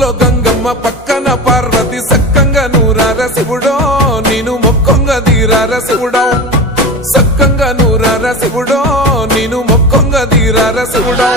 ముక్కులో గంగమ్మ పక్కన పార్వతి సక్కంగా నూరార శివుడో నేను మొక్కంగా తీరార శివుడో సక్కంగా నూరార శివుడో నేను మొక్కంగా తీరార శివుడో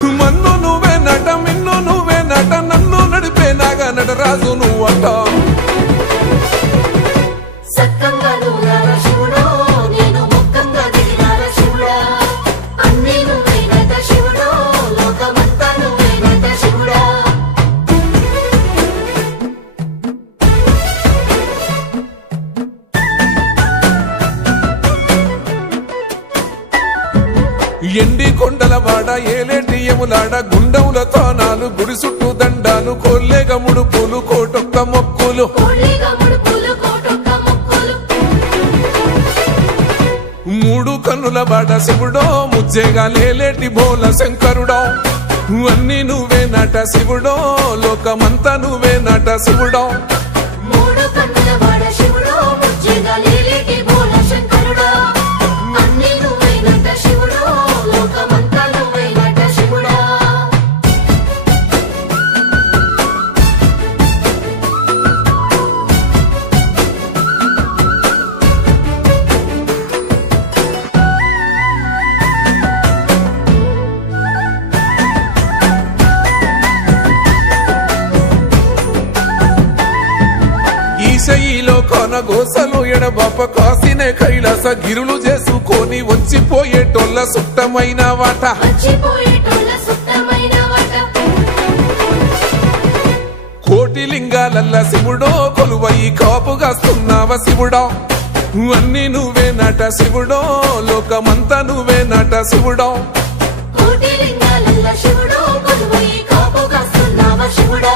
మన్ను నువ్వే నట మిన్ను నువ్వే నట నన్ను నడిపే నాగా నటరాజు నువ్వట సక్కంగా నూరార శివుడో నేను మొక్కంగా దిగినార శివుడా అన్నీ నువ్వే నట శివుడో లోకమంతా నువ్వే నట శివుడా ఎండి కొండల వాడ ఏలేటి యములాడ గుండములతో నాలు గుడి చుట్టూ దండాలు కోల్లేగ ముడుపులు కోటొక్క మొక్కులు మూడు కన్నుల వాడ శివుడో ముజ్జేగా లేలేటి బోల శంకరుడో అన్నీ నువ్వే నట శివుడో లోకమంతా నువ్వే నట శివుడో మూడు కన్నుల వాడ శివుడో ముజ్జేగా లేలేటి బోల శంకరుడో అన్నీ నువ్వే నట శివుడో లోకమంతా నువ్వే నట శివుడా ఈశయిలో కొన గోసలు ఎడబాప కాసినే కైలాస గిరులు చేసుకొని వచ్చిపోయేటోళ్ళ సుట్టమైన వాట కోటి లింగాలల్ల శివుడో కొలువై కాపుగాస్తున్నావ శివుడో అన్నీ నువ్వే నట శివుడో లోకమంతా నువ్వే నట శివుడో కోటి లింగాలల్ల శివుడో కొలువై కాపుగాస్తున్నావ శివుడా